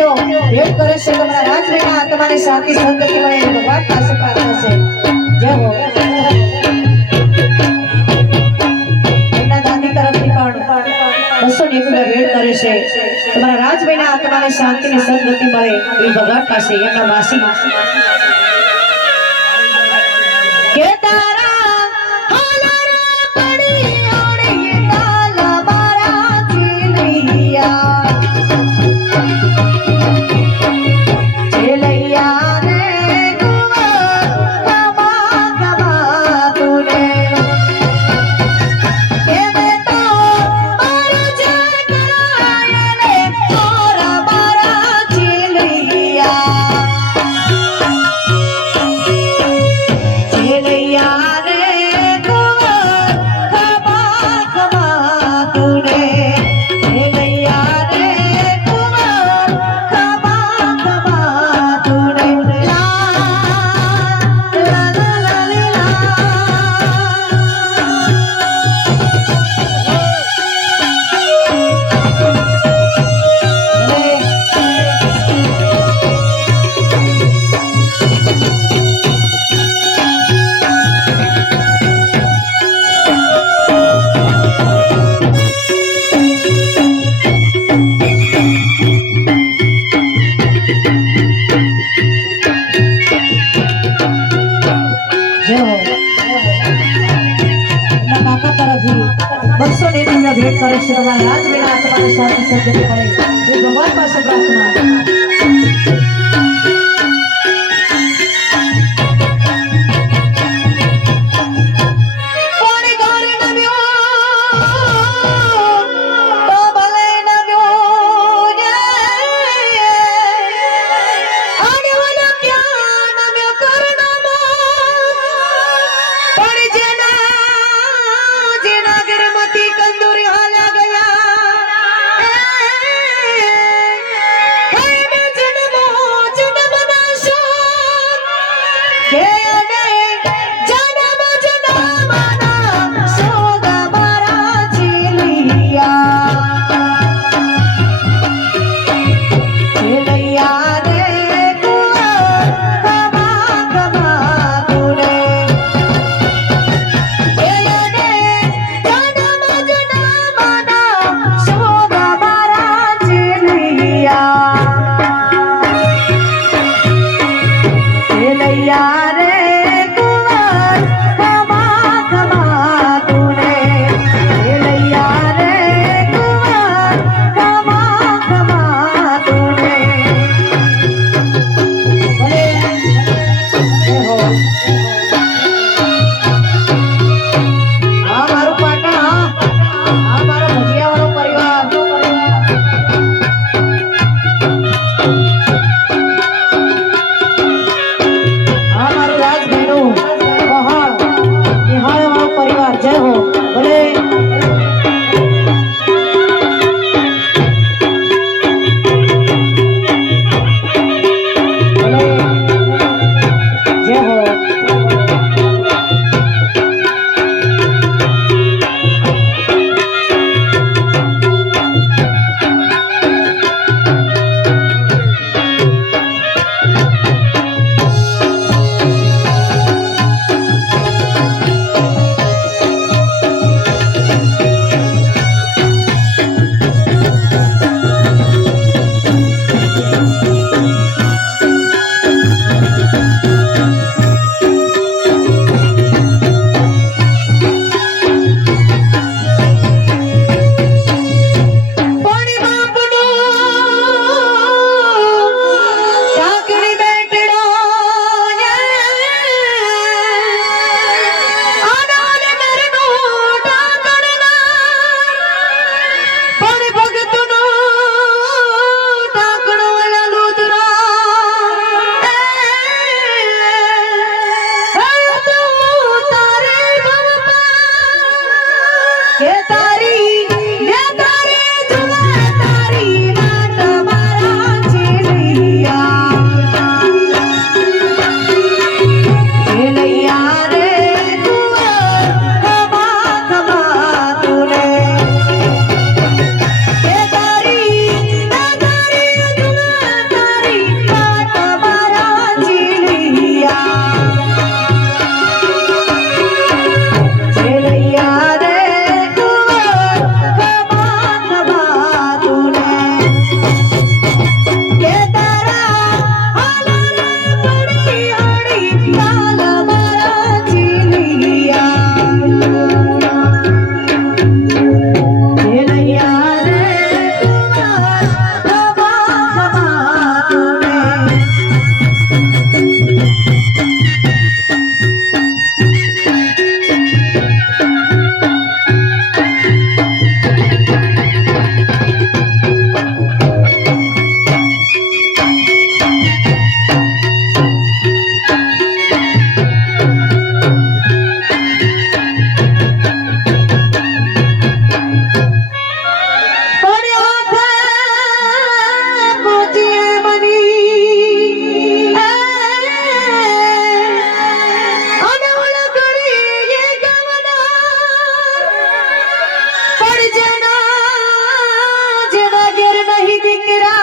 રૂપિયો ભેટ કરે છે તમારા રાજવીના તમારી શાંતિ સંતતિ મળે ભગવાન પાસે પ્રાર્થના છે જય હો. એમના દાદી તરફથી પણ શાંતિ ની સદગતિ મળે, એ ભગવાન પાસે એમના માસી કે તારા બસો ને એક રૂપિયા ભેટ કરે છે. તમારા રાજવીના તમારા સાથે સજ્જન પડે એ ભગવાન પાસે પ્રાર્થના. দিকরা